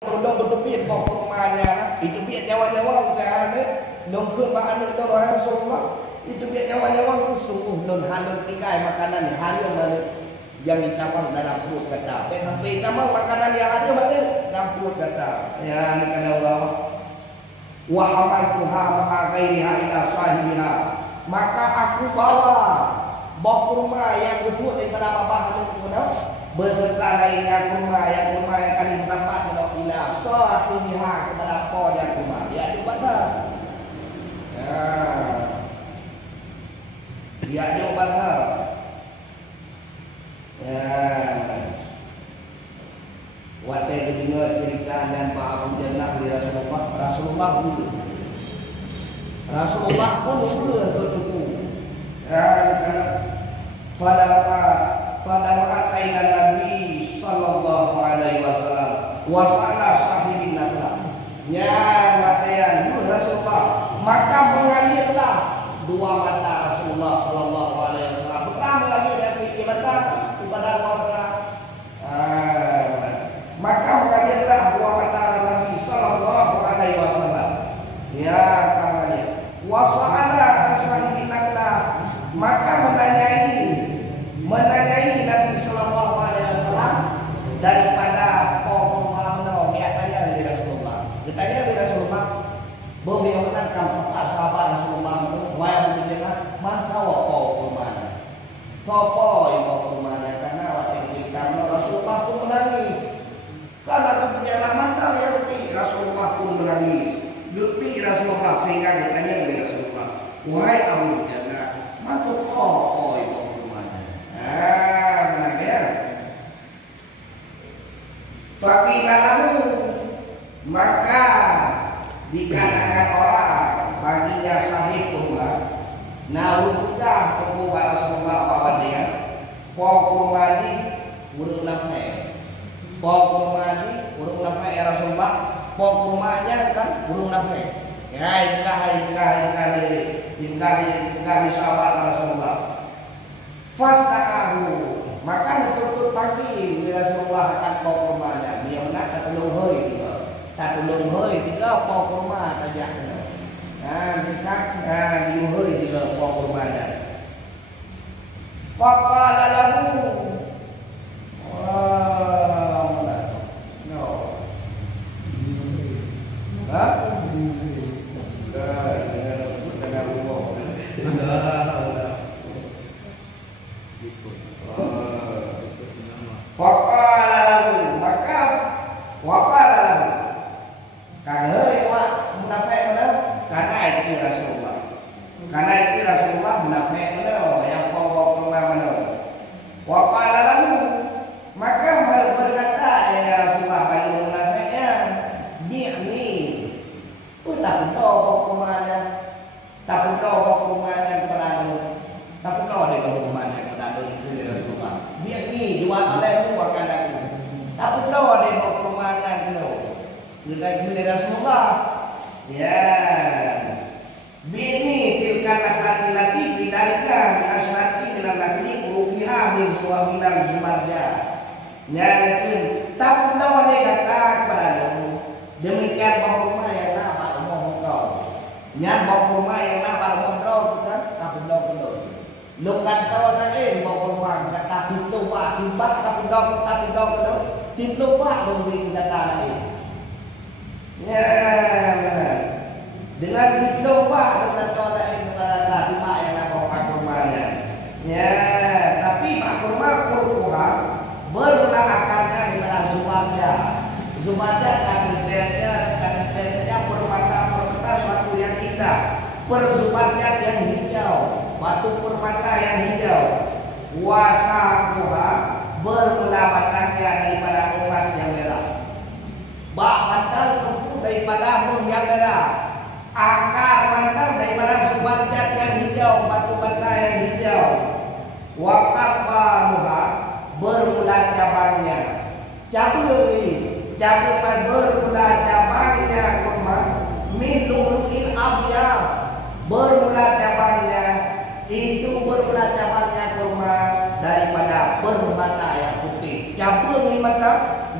Dong berdepit kok kurmanya itu biar nyawa-nyawa kan dong kun bahan itu Rasulullah itu biar nyawa-nyawa itu sungguh non halun tikai makanan halun mana yang ditabang dalam perut kata sampai tambah makanan yang ada mana dalam perut kata ya kata Allah wa hamaltuha ma'a ghairiha ila sahibiha maka aku bawa kurma yang lucu daripada bahan itu beserta lainnya kurma yang kali bertempat menolak ila sahibiha kepada pohon kurma ya di mana ya di mana waktu itu dengar cerita dan Pak Abu Jannah di Rasulullah pun dulu pada maat aidan Nabi sallallahu alaihi wasallam wasala sahibin nafla nya matayan Rasulullah maka mengalirlah dua mata Rasulullah sallallahu alaihi wasallam pertama mengalir dari kiri mata kepada mata maka mengalirlah dua mata Nabi sallallahu alaihi wasallam ya kembali wasala sahibin nafla maka menanyai Nabi sallallahu alaihi wasallam daripada pohon tanya dari Rasulullah. Ditanya dari Rasulullah, beliau menangkap sahabat Rasulullah wahai mendengar maka pohon mana? Sopo yang pohon mana? Karena waktu itu Rasulullah pun menangis. Karena aku punya mantan ya Rasulullah pun menangis. Lupi Rasulullah sehingga ditanya dari Rasulullah, wahai Abu Jannah, maka pohon itu Fakilalahu maka dikatakan orang baginya sahib kurma naludah tunggu Rasulullah bahwa dia kurmani urung nafai ya Rasulullah kurmanya kan urung nafai ya ingkari sahabat Rasulullah fasta'ahu maka betul-betul pagi Rasulullah akan kurmanya dia menak tak tulung hơi tiga kurma saja dekat diuhoi tiga kurmanya faqala lahu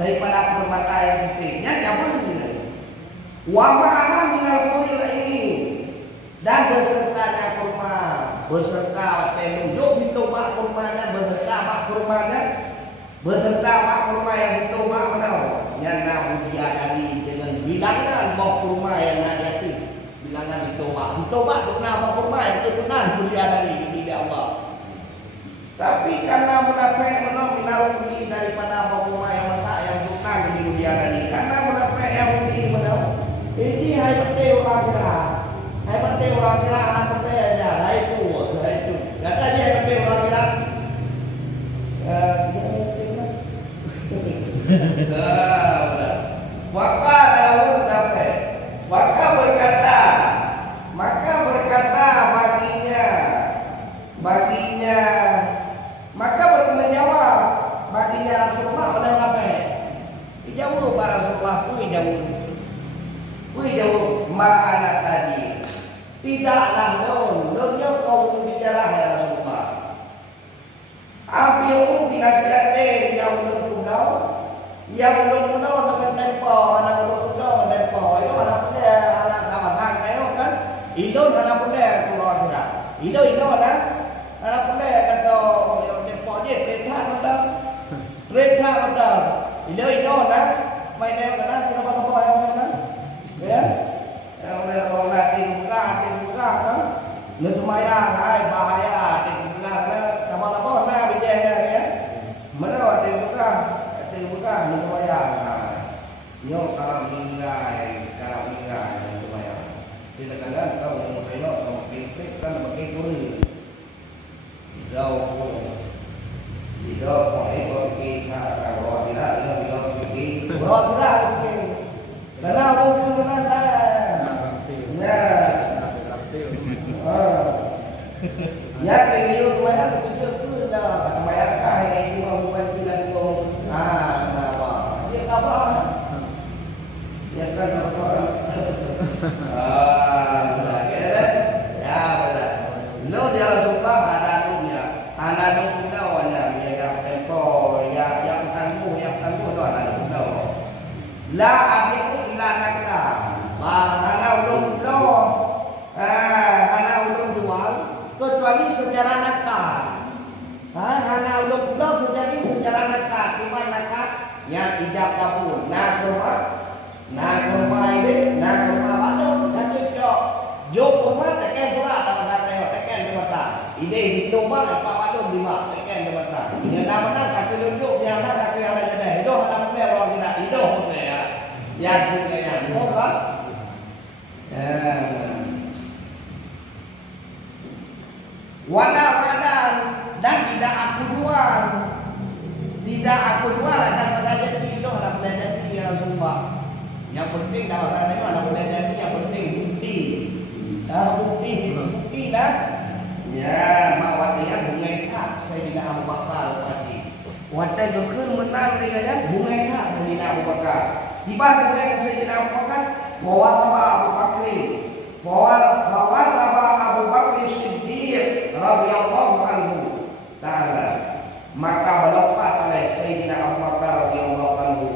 daripada permata yang putihnya apa ini? Wa ma'aha minal quril ini dan besertanya kurma, beserta tenunjuk ditobak kurmanya, beserta mak kurmanya, beserta mak kurma yang ditobak menau. Yang namudia tadi dengan bilangan mak kurma yang nadati, bilangan ditobak dengan mak kurma yang ketunan mulia tadi tidak Allah. Tapi karena munafik menau minaruni daripada mak kurma yang masak yang ketunan di mulia tadi, karena munafik yang ini menau. Ini hai betul orang kira. Hai betul orang kira anak betul aja. Hai itu. Kata dia hai betul orang kira. Maka dalam munafik. Maka berkata baginya. Maka menjawab baginya Rasulullah oleh munafik. Dijawab Rasulullah pun jauh ma'ana tadi tidaklah nunnya kau bicara ya Rasulullah ambil binasihatin yang belum punau dengan tempo anak belum punau tempo itu anak muda anak kawasan tengok kan itu anak muda keluar tidak itu anak muda kata yang tempo dia perintah muda itu nak main dia kena apa yang mana ya, yang orang latih buka kan, letumayang, bahaya, latih buka, sama-sama na bijaya ya, mana latih buka, letumayang, nyok kalau meninggai, letumayang, tidak kadang kau mau tengok sama pinpik kan pakai kuri, hidau itu kita kalau tidak karena orang ada. Ya, kalau bayar itu dah bayar kaya itu bukan bilang kau dia apa? Ya kan orang. Ya betul. Lo dia Rasulullah ada dunia, anak dunia wanya yang tempo, yang tangguh tu anak dunia. La abiku illa nakla. Hana ulung jual kecuali secara nakal. Hana ulung terjadi secara nakal. Di mana nakal? Yang ijab kabul. Nak rumah ini, nak rumah baru. Dan juga jauh rumah tekan surat apa kata tekan di mata. Ide di rumah apa baru di mata tekan di mata. Yang nama kaki lunduk yang mana kaki yang lain dah. Itu hana mulai orang kita itu mulai ya. Yang punya yang apa? Wadah dan tidak aku jual dan belajar itu anak belajar ya Rasulullah. Yang penting dalam hal itu anak belajar yang penting bukti. Bukti dah. Ya, mawatnya bunga kak saya tidak Abu Bakar tadi. Wadah juga menang dengan bunga kak saya tidak Abu Bakar. Tiba bunga saya tidak Abu Bakar. Bawa sama Abu Bakri. Bawa sama Abu Bakri Siddiq radhiyallahu anhu ta'ala. Maka melompat oleh Sayyidina Abu Bakar radhiyallahu anhu.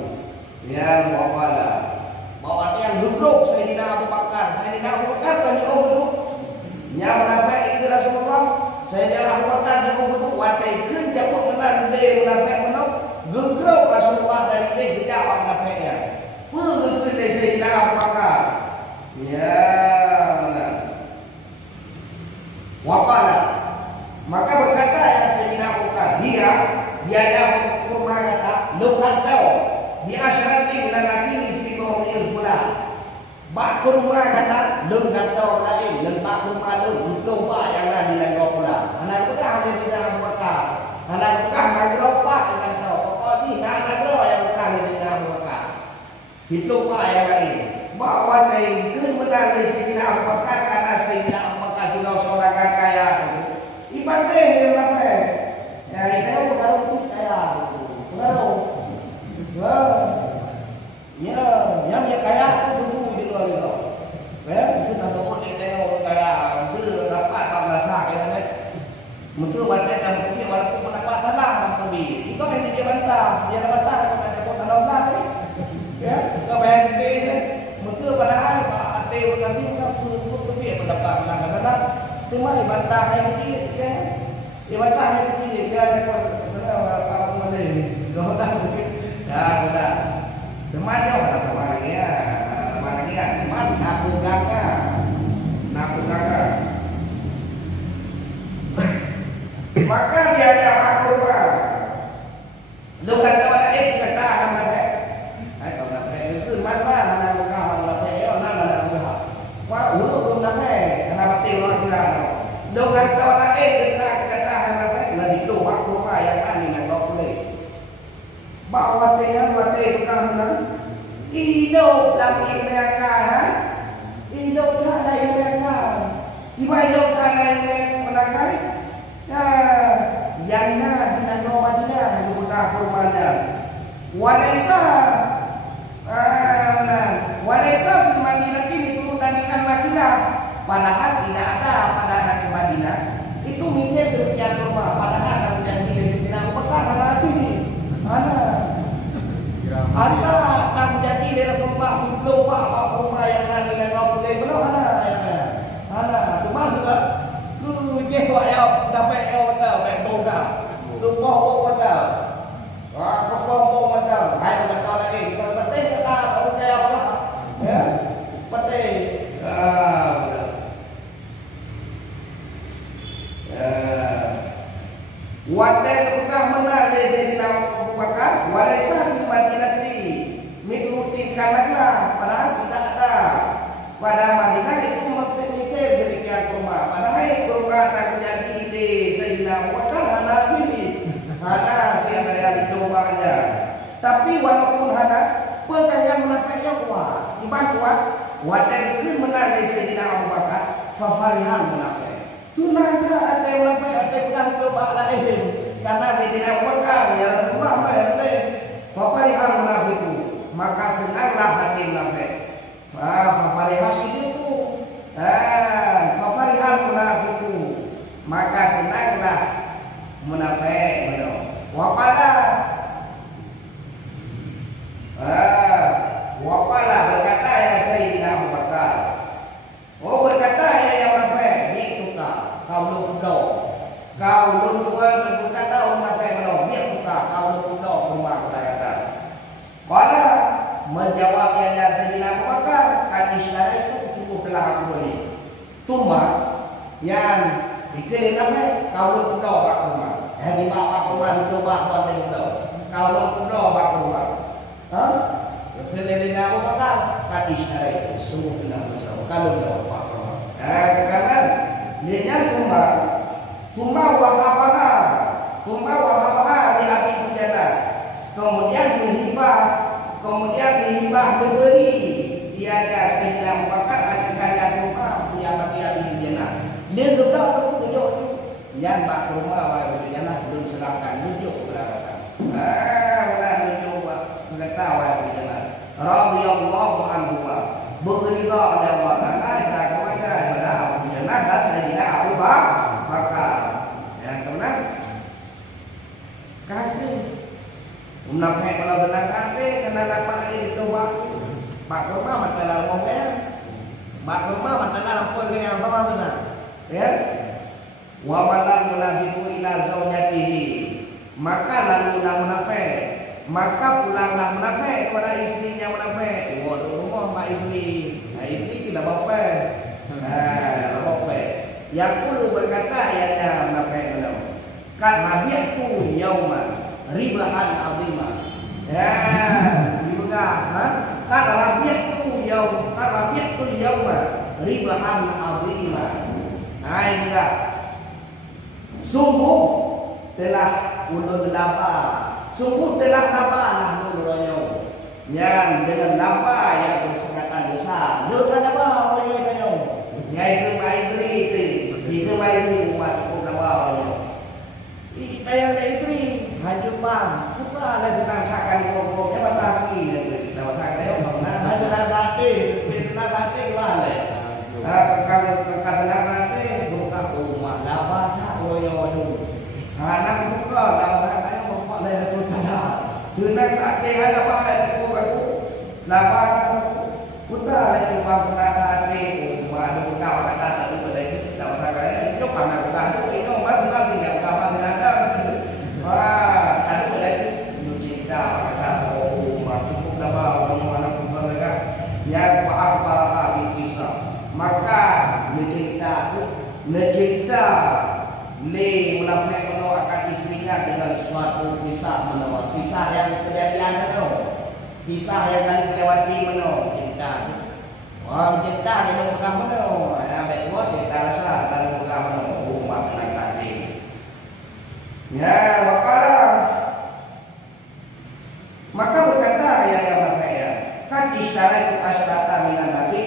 Ya waqala. Bahwa dia duduk Sayyidina Abu Bakar kan duduk. Yang menafik itu Rasulullah. Sayyidina Abu Bakar duduk wadai keun jawab menan de menafik menau. Gegrok Rasulullah dari dia jawab menafiknya. Pun dari Sayyidina Abu Bakar. Ya benar. Waqala. Maka berkata yang Sayyidina Abu Bakar, dia kurma kata, lukat tau, di asyarati dengan nakili fi qawmil fulan. Bak kurma kata, lukat tau lain, lempak kurma lu, lupa yang ada di negara pula. Anak bukan hanya Sayyidina Abu Bakar. Anak bukan negara dengan tau. Pokok ni negara yang bukan Sayyidina Abu Bakar. Lupa yang lain. Bahawa keun menang dari Sayyidina Abu Bakar karena Sayyidina Abu Bakar sudah seorang kaya. Ibadah yang apa? Ya itu kalau kaya. Kalau yang kaya itu di luar itu. Itu tak tahu dia orang kaya. Itu dapat pembahasan kaya. Mungkin bantai dan mungkin walaupun mendapat salah tapi itu kan dia bantah. Dia bantah kalau ada kota cuma ibantah yang kecil ya. Ibantah yang kecil dia apa mana ni? Goda mungkin. Dah goda. Teman dia ada teman lagi ya. Ada teman lagi ya. Teman nak pegang. Maka dia ada makhluk. Lu kata orang kata apa dah? Kalau nak itu mana nak pegang nak pegang nak pegang. Wah, lu nak pegang kenapa tiwak kita? Lu kata orang kata apa? Nak itu makhluk yang ani nak kau boleh. Bawa dia pegang nak. Hidup dalam mereka, hidup dalam mereka. Iba hidup dalam mereka. Yang nak dinamakan dia bukan kurmanya. Walaysa fi Madinah ini turunkan makilah. Padahal tidak ada pada anak Madinah itu mikir demikian kurma. Padahal kamu janji di sini bekal hati ni. Ada kamu janji di rumah lupa kurma yang ada dengan kau belum ada. Cuma juga je wa ya dapat ya betul baik boda lupa boda perform boda hai kita kau lagi kita penting kita tahu kayak apa ya penting wate tukang menang dari Abu Bakar walaysa fi Madinati mikuti kalahlah padahal tidak ada pada Madinah itu mikir demikian kurma. Padahal kurma tak jadi di Sayyidina Abu Bakar hana ini. Hana tiada yang dicobanya. Tapi walaupun hana pegangan munafik yang kuat. Iman kuat. Wadah itu menang di Sayyidina Abu Bakar. Fafarihan munafik. Tunangka ada munafik ada pegang coba lain. Karena Sayyidina Abu Bakar ya Rasulullah boleh. Fafarihan munafik itu. Maka senanglah hati munafik. Fafarihan sidiku. Fafarihan munafiku. Maka senanglah munafik. Waqala berkata ya Sayyidina Abu Bakar. Oh berkata ya yang munafik. Itu kau lu kudo. Kau lu berkata munafik belum. Dia buka kau lu kudo rumah kata. Kalau menjawab ya Sayyidina Abu Bakar, hadislah itu sungguh telah aku beli. Cuma yang dikeliling apa? Kau lu kudo pak rumah. Di bawah rumah itu pak tuan itu. Kau lu kudo pak rumah. Keliling Abu Bakar, hadislah itu sungguh telah bersama. Kalau lu pak rumah. Karena dia cuma wahabana di hati sejarah. Kemudian dihibah memberi dia Sayyidina Abu Bakar akan rumah yang bagi ahli jannah. Dia berdoa tunjuk yang bak rumah ahli jannah belum serahkan tunjuk berapa. Benar tunjuk berkata ahli jannah. Radhiyallahu anhu berrida oleh Allah Taala dan kepada ahli jannah dan Sayyidina Abu Bakar. Yang kemudian kaki munafik kalau benar kaki kena dapat lagi dicoba. Pak rumah matalah momen. Pak rumah matalah apa yang apa benar. Ya. Wa manal munafiqu ila zaujatihi. Maka lalu munafik. Maka pulanglah munafik kepada istrinya munafik. Waduh rumah mak istri. Nah istri tidak apa. Apa. Yang perlu berkata ayatnya munafik belum. Kan rabiatu yauma ribahan azimah. Ya, dipegang. Kan rabiatu yauma ribahan azimah. Nah, ini enggak. Sungguh telah ulun lapa. Sungguh telah lapalah nurunyo. Yang dengan lapa yang bersengatan besar. Dia apa orangnya? Yaitu maitri itu maitri umat cukup lapa. Kita yang istri hajut mam, kita ada ditangkakan pokoknya matahari kita matahari orang hajut nanti, kita nanti gimana? Kalau nanti buka rumah, laba tak loyo. Anak buka laba tak yang bapak leh tu kada. Tunak nanti ada apa ada aku, laba putra leh tu bapak nanti, rumah buka kata tak tu leh kita matahari. yang fa'akhbaraha bil kisah. Maka mencerita le munafik menolakkan istrinya dengan suatu kisah menolak. Kisah yang kejadian menolak. Kisah yang kali melewati menolak. Cerita. Wah, cerita dia mau pegang menolak. Baik buat cerita rasa dan pegang menolak. Oh, maafkan tadi. Ya, maka berkata yang berkata, kan istara itu asyrata minan nabi.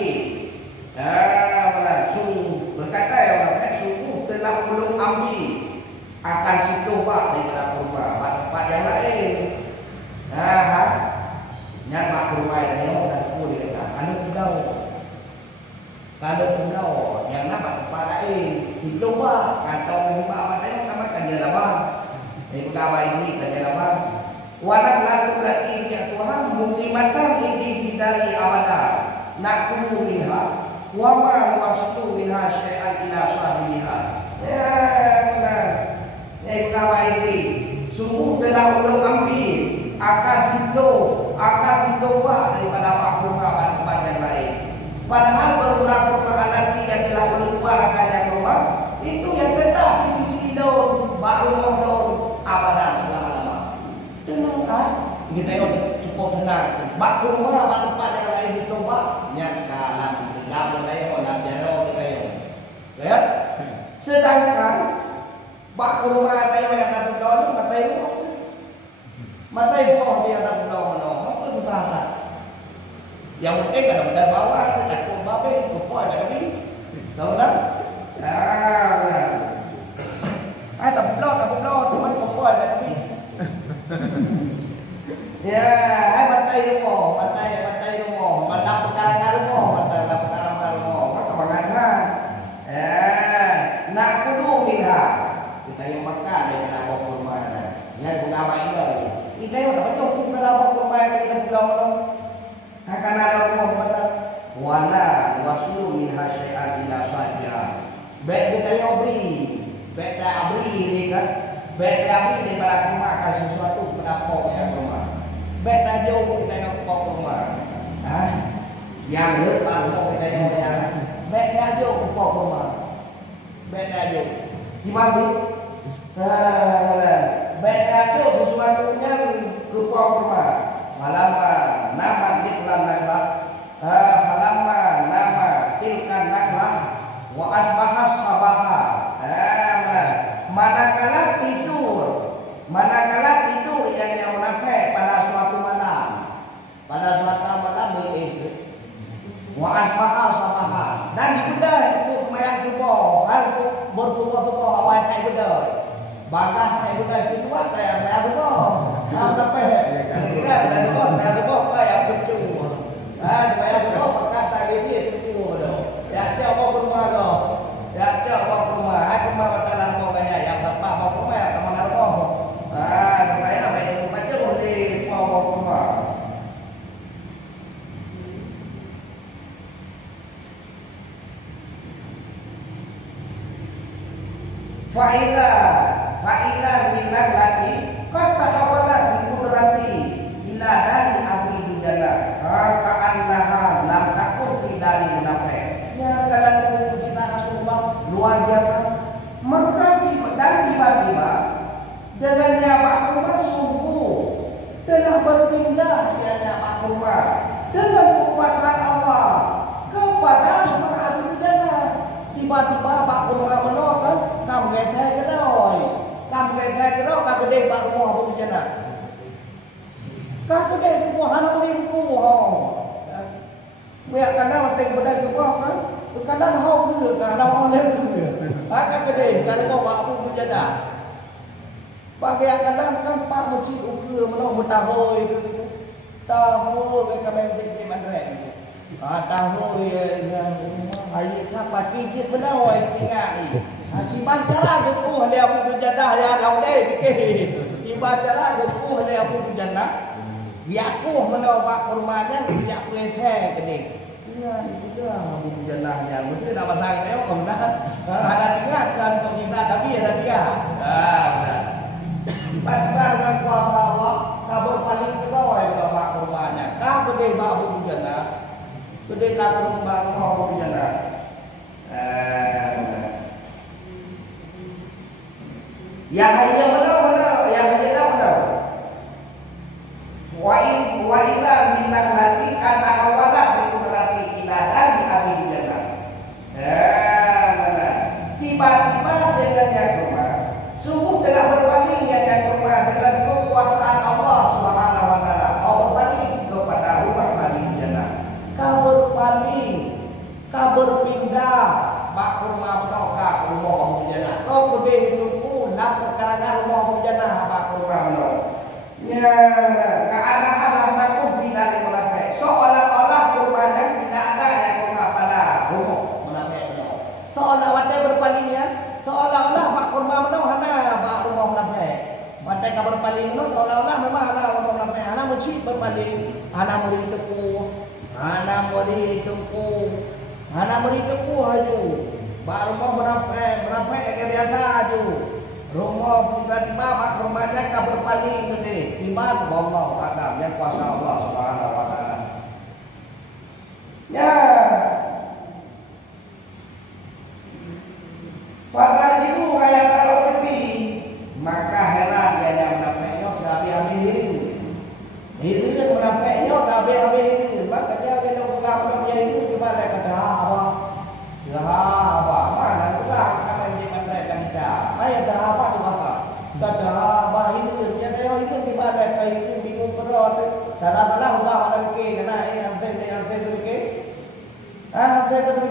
Sungguh berkata yang berkata, sungguh telah belum ambil akan situ pak daripada kurma tempat yang lain. Nyat kurma yang dan pun dia kata, kalau pulau yang nampak tempat lain itu pak kata orang pak apa tadi makan dia lama. Ini perkara ini kerja lama. Wanak laku lagi ya Tuhan mukimatan ini fidari abada nakulu minha wa ma nuwasitu minha syai'an ila sahibiha. Ya benar. Perkara ini sungguh telah belum ambil akan hidup daripada makhluk tempat yang lain. Padahal beberapa perkara yang telah belum keluar akan yang rumah itu yang tetap di sisi daun baru abadan selama-lama. Tenang kan? Kita yang cukup tenang. Bak rumah tempat yang lain itu bak yang dalam tinggal kita yang dalam jaro kita yang. Ya. Sedangkan bak rumah kita yang ada dalam matai rumah dia ada dalam apa itu tahan. Yang penting ada benda bawah ada babe kupu ada kami. Tahu tak? Tak belau cuma kupu ada kami. Ya, matai rumah, malam pekarangan rumah, maka mengangan. Nak kudu minha. Kita yang makan dari nak rumah. Yang pegawai ini. Kita yang dapat cukup dalam rumah kita pulau. Akan ada rumah pada wala waslu minha syai'an ila sahibiha. Baik kita yang beri ni kan. Baik kami daripada rumah akan sesuatu penapok yang rumah. Baik tak jauh kita yang pokok rumah. Yang lepas rumah kita yang baik tak jauh pokok rumah. Baik tak jauh. Gimana? Baik tak jauh sesuatu yang ke pokok rumah. Falamma nama tiklan naklah. Falamma nama tilkan naklah. Wa asbahas sabaha. Manakala tidur yang munafik pada suatu malam. Pada suatu malam boleh wa asbaha sabaha dan dibedai untuk semayang subuh. Bersubuh-subuh awal tak bedai. Bagah tak bedai itu buat kayak saya subuh. Munafik. Kira pada subuh kayak betul. Semayang subuh pakai tak ini betul dah. Ya dia bawa ke rumah kau. Ya dia bawa ke rumah. Rumah batalan mau banyak yang bapak bawa ke rumah atau mana rumah. Supaya apa itu baca boleh bawa ke rumah. Fa'ilah minah lagi kata kawalan dikudrati ila dari abu dujana ka'annaha lam takun fi dari munafik. Ya kalau kita Rasulullah luar biasa. Maka tiba-tiba dengannya makrumah sungguh telah berpindah ianya makrumah dengan kekuasaan Allah kepada ahli dana. Tiba-tiba makrumah menolak kamu geser kedoi kak gede makrumah berjana kak gede buah anak mimpu biar kadang tek bedai juga kan kadang hau ke kadang oleh ke kak gede kalau mau berjana. Bagi kadang kan pak muci ukur menolong bertahoi itu tahu mereka main mandrek tahu ayo apa kikit menawai tinggal akibat cara aku dia aku berjadah ya lau deh akibat cara aku dia aku berjadah dia aku menawak rumahnya dia aku ente gede iya itu dah aku berjadahnya mesti dah pasang tengok kemudian ada tinggal kan kita tapi ada dia benar. Dengan kuasa Allah, kabur paling kedua yang bapak rumahnya. Kabur deh bahu jannah. Gede kakak mau jana. Ya hanya mana? Ya hanya mana? Wa ila minna hati kata hawala berarti iladan di akhir jana. Mana? Tiba-tiba dengan yang rumah, sungguh telah berpaling yang rumah dengan kekuasaan Allah Subhanahu wa taala. Allah berpaling kepada rumah hati jana. Kau berpindah mak rumah menokak rumah menjana. Kau gede hidupku nak perkara rumah menjana mak rumah menok. Ya, keadaan takut tidak munafik. Seolah-olah rumahnya tidak ada yang rumah pada rumah munafik menok. Seolah wadah berpalingnya, seolah-olah mak rumah menok hana mak rumah munafik. Wadah kau berpaling menok seolah-olah memang hana rumah munafik. Hana muncul berpaling, hana murid teku, hana murid teku haju. Mak rumah munafik kayak biasa haju. Rumah tiba-tiba mak rumahnya kau berpaling gede. Iman wallahu a'lam yang kuasa Allah Subhanahu wa taala. Ya. Pada ibu ayat kalau lebih maka heran dia yang menampaknya sabi ambil ini menampaknya tapi ambil maka dia kalau bukan menjadi gimana kata apa mana juga akan dimakan kita ayat apa di mata kata apa ini dia dia itu di mana kayak itu bingung perut salah ubah ada ke kena anten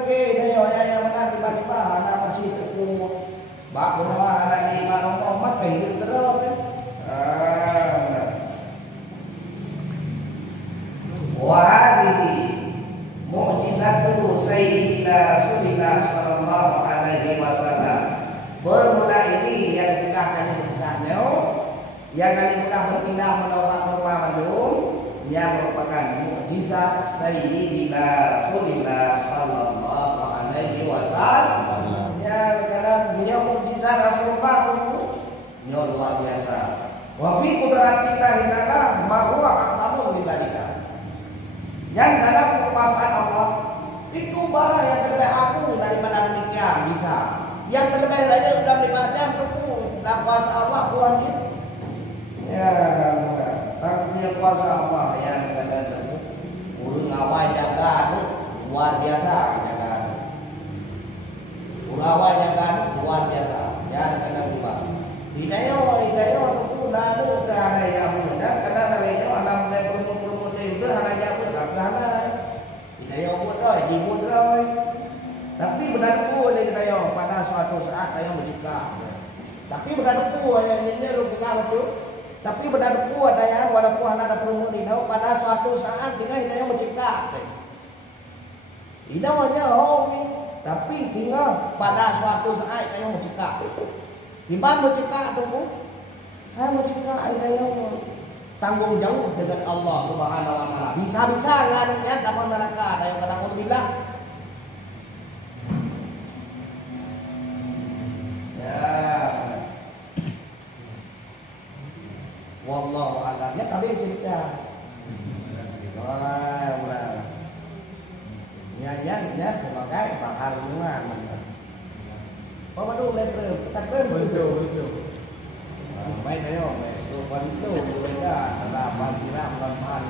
ke dia yang mana tiba-tiba anak kecil teku bak rumah anak di mana rumah kayak terus wahdi mukjizat dulu Sayyidina Rasulullah sallallahu alaihi wasallam. Bermula ini yang dikahkan yang kali pernah berpindah menolak rumah Bandung yang merupakan mukjizat Sayyidina Rasulullah sallallahu alaihi wasallam. Ya, karena beliau mukjizat Rasulullah itu luar biasa. Wa fi qudratillah ta'ala ma huwa a'lamu bidzalika. Yang dalam kekuasaan Allah itu barang yang terlebih aku daripada demikian bisa. Yang terlebih lagi sudah daripada aku dalam kuasa Allah Tuhan itu. Ya, aku punya kuasa Allah yang kata urung awal jaga itu luar biasa jaga. Urung awal jaga luar biasa. Ya kata juga. Hidayah itu dah ada yang mudah karena namanya alam dan perumur itu ada yang karena hidayah mudah, mudah. Tapi berlaku oleh hidayah pada suatu saat saya mencegah. Tapi berlaku yang ini rupiah itu. Tapi berlaku adanya walaupun ada perumur hidayah pada suatu saat dengan hidayah mencegah. Hidayahnya hobi, tapi hingga pada suatu saat saya mencegah. Gimana mencegah tunggu? Saya mencegah hidayah. Tanggung jawab dengan Allah Subhanahu wa taala. Bisa-bisa enggak ada niat dalam neraka ada yang kadang bilang. Ya. Wallahu a'lam. Ya kami cerita. Wah, ulah. Ya sebagai penghargaan. Apa tu letter? Tak betul. Mấy thấy không? Tôi vẫn đủ với cả là bằng chỉ làm ăn.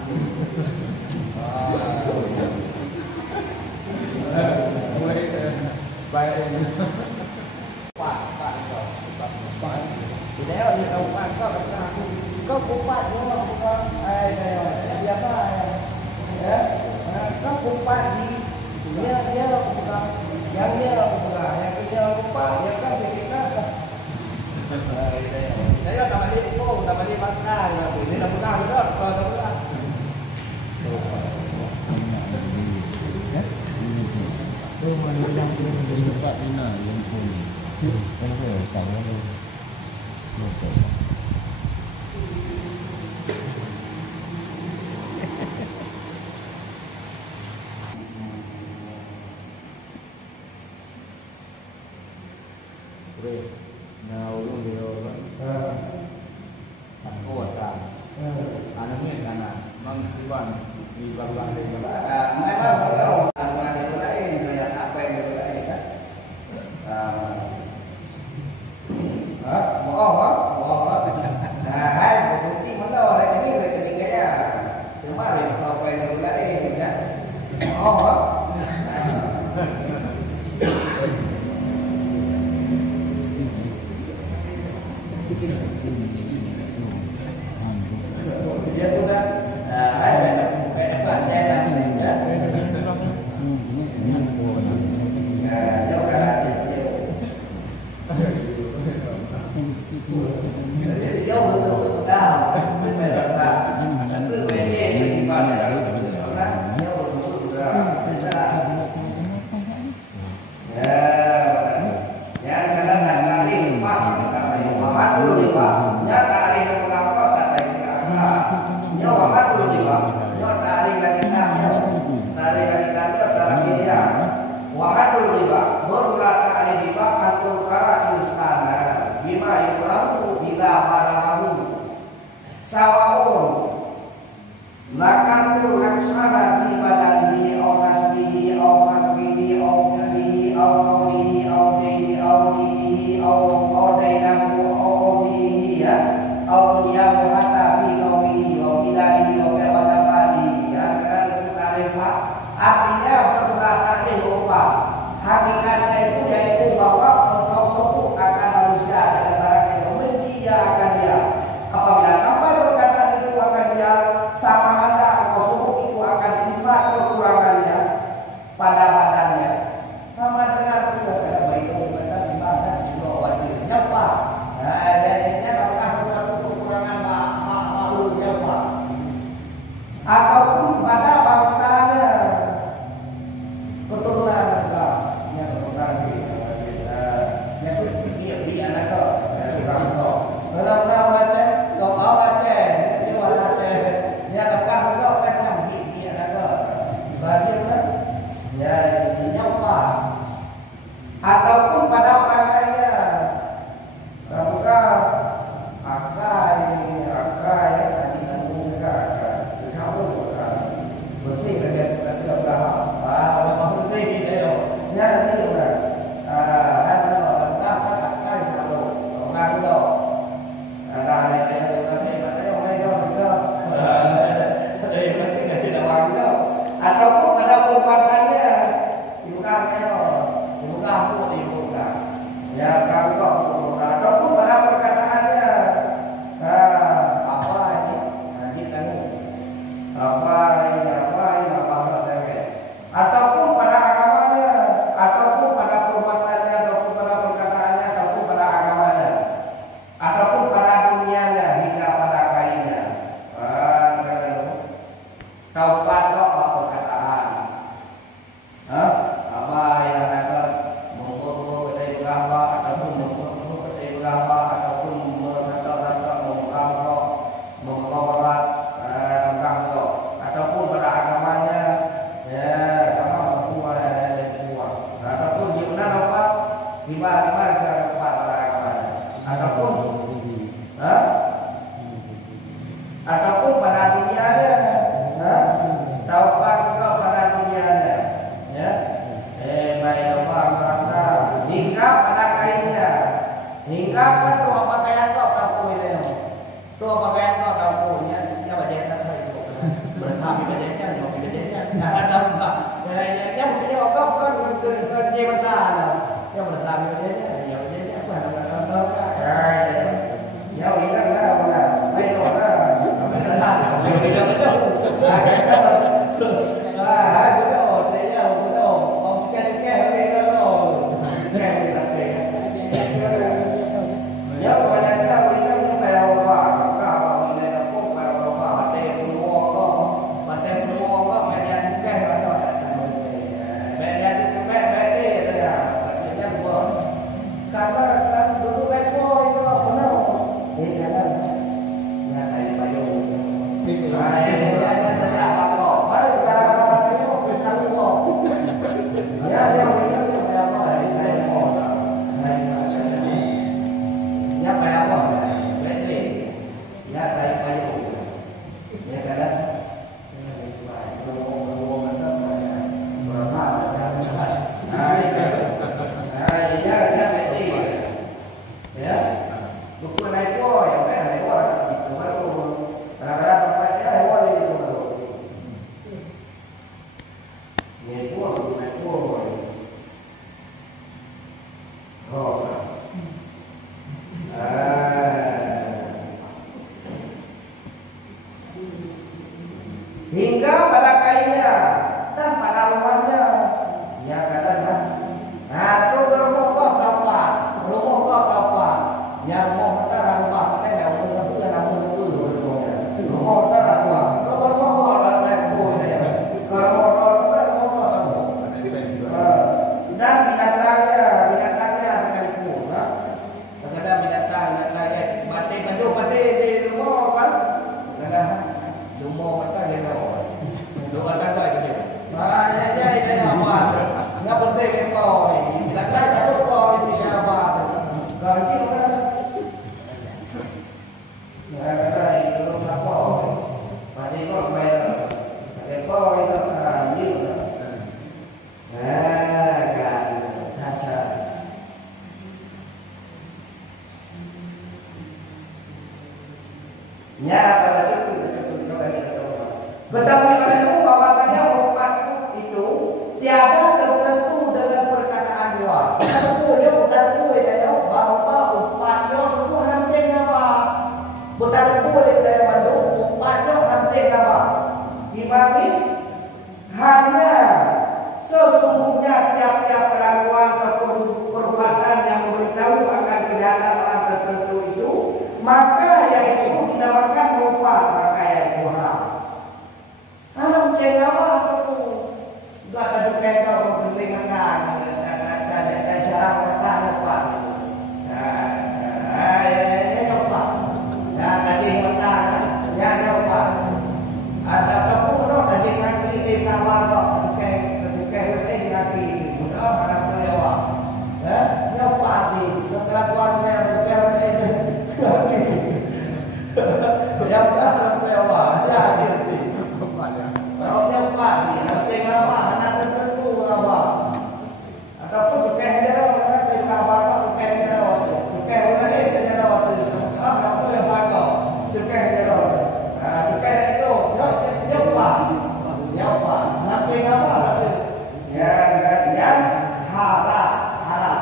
Vậy bạn thì đấy là những ông bạn có cũng bạn đúng không? Ai đây rồi? Biết ai? Có cũng bạn đi. Dia là yang dia là yang lupa yang kan kita. Đấy là tầm đi cô, tầm đi bắt ra thì đây là bắt ra đó, còn đâu nữa. Tôi mà đi làm cái gì vậy là những cái nó phải cảnh nó lên. Nào luôn điều aku ada anaknya kan mang iban di bagian dari Memang Dia sudah ada banyak jauh karate jadi jauh betul tahu benar tak itu ini di mana karena jauh betul sudah bisa ya kadang hari empat kata Muhammad dulu pak nyata hari berapa kata siapa nyawa Muhammad dulu pak nyata hari kadang dari kadang terakhirnya Muhammad dulu pak berulata hari di pak antul kara insana bima yukrahu ila balahahu sawa'un lakanul laksana fi badalihi aw nasbihi aw khalqihi aw yadihi aw qawlihi aw dinihi aw dinihi aw dainahu aw dinihi ya aw dunyahu hatta fi qawlihi aw bidalihi aw kawadabadihi ya karena itu tarifah artinya berkata lupa hakikatnya itu yaitu bahwa engkau sebut akan manusia dengan barang yang membenci dia akan dia apabila sampai perkataan itu akan dia sama ada engkau sebut itu akan sifat kekurangannya pada badannya sama dengan itu kata baik itu kata dimana juga wajib nyapa jadinya apakah kekurangan makhluknya apa ataupun pada bangsanya keturunan yang keturunan yang di anak kau tukang kau benar-benar baca doa baca dia baca dia tukang kau kan di anak kau bagian kan ya nyawa ataupun pada orangnya buka akai tadi kan buka kamu bersih dengan berapa ya ini juga ada orang apa kan kalau orang itu ada yang ataupun pada perbuatannya bukan ya kalau ataupun pada perkataannya apa ini nanti kamu apa ini ataupun pada agamanya ataupun pada perbuatannya ataupun pada perkataannya ataupun pada agamanya ataupun pada dunianya hingga pada kainnya taubat kok perkataan apa yang ada mengkotor kedai ulama ataupun mengkotor kedai ulama ataupun mengkata-kata mengkorat ataupun pada agamanya ya lima kepada agamanya ataupun pada dunianya taubat juga pada dunianya ya baik karena hingga pada kainnya hingga kan doa pakaian kau tahu ini doa pakaian kau tahu nya baca kata itu berkami bedanya ngopi bedanya ada apa ya mungkin orang kan kerja bertahan yang bertami bedanya ya bedanya apa ya ini kan baik orang karena kan dulu kan Ni pun nak pun. Oh. Hingga pada kainnya dan pada rumahnya. Ya katanya. Nah, tu rumah dapat. Yang rumah kita rumah kita yang rumah kita rumah kita rumah. Kalau rumah ada pun ya. Kalau dan binatangnya ada pun. Kadang binatangnya mati di rumah kan. Kadang rumah kita dia rumah tangga itu. Ini apa? Enggak penting apa. Binatang tak apa ini apa. Kalau kita kata itu apa? Mati kok bayar. Apa itu anjing. Kan saja. Nya pada itu ketahui olehmu bahwasanya obat itu tiada tertentu dengan perkataan dua. Bukan dia bahwa obatnya itu nanti apa? Bukan boleh dia mandu obatnya nanti apa? Dibagi hanya sesungguhnya tiap-tiap kelakuan ataupun perbuatan yang memberitahu akan kejahatan orang tertentu itu, maka yaitu dinamakan obat, maka yaitu haram. Haram cengawa itu enggak ada juga berkelingan dan cara bertahan obat. Ya obat. Ya tadi bertahan ya obat. Ada apa tadi nanti di kamar ketika ini nanti mudah pada lewat. Ya obat di kelakuannya berjalan ini. Ya obat lewat. Ya gitu. Kalau nyepat ni, nanti apa? Anak tertentu apa? Ataupun cukai dia orang nanti apa? Cukai dia orang, cukai orang ni dia orang tu. Apa boleh pakai? Cukai dia orang. Cukai itu, nyepat. Nanti apa? Nanti yang haram.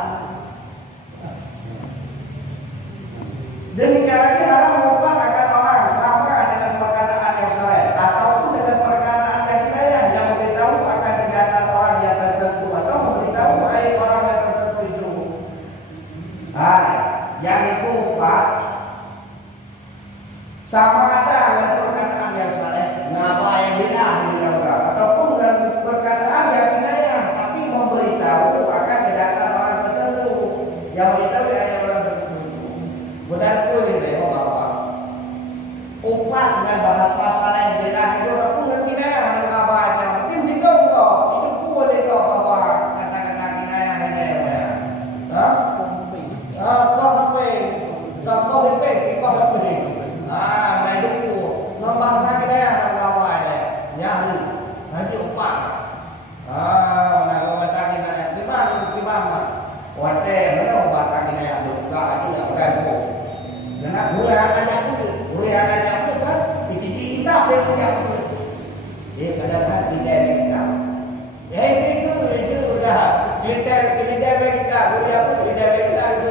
Demikian lagi haram merupakan akan orang sama dengan perkataan yang saleh ataupun dengan perkataan yang hidayah yang memberitahu akan kejahatan orang yang tertentu atau memberitahu aib orang yang tertentu itu. Yang itu empat sama ada dengan perkataan yang saleh, ngapa yang bid'ah ini enggak, ataupun dengan perkataan yang hidayah tapi memberitahu akan kejahatan orang tertentu yang memberitahu aib orang tertentu. Benar pun ini bapak. Upat dengan bahasa salah yang jelas itu pun tidak ada apa-apa. Mungkin kita itu boleh kau bawa kata-kata kinayah ini ya. Kau lebih. Nah itu bahasa kinayah apa ya? Nyari. Nanti upat. Nah kalau bahasa kinayah gimana? Wate mana bahasa kinayah juga aja bukan bu. Karena gue akan kan kita punya dia kadang-kadang tidak kita itu udah kita tidak kita gue aku tidak kita itu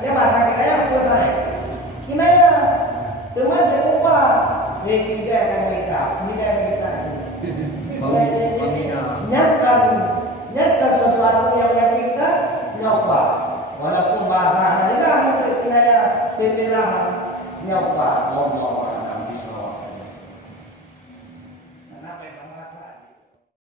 dia bahasa kita yang buat saya kita ya teman dia lupa tidak akan kita nyatakan sesuatu yang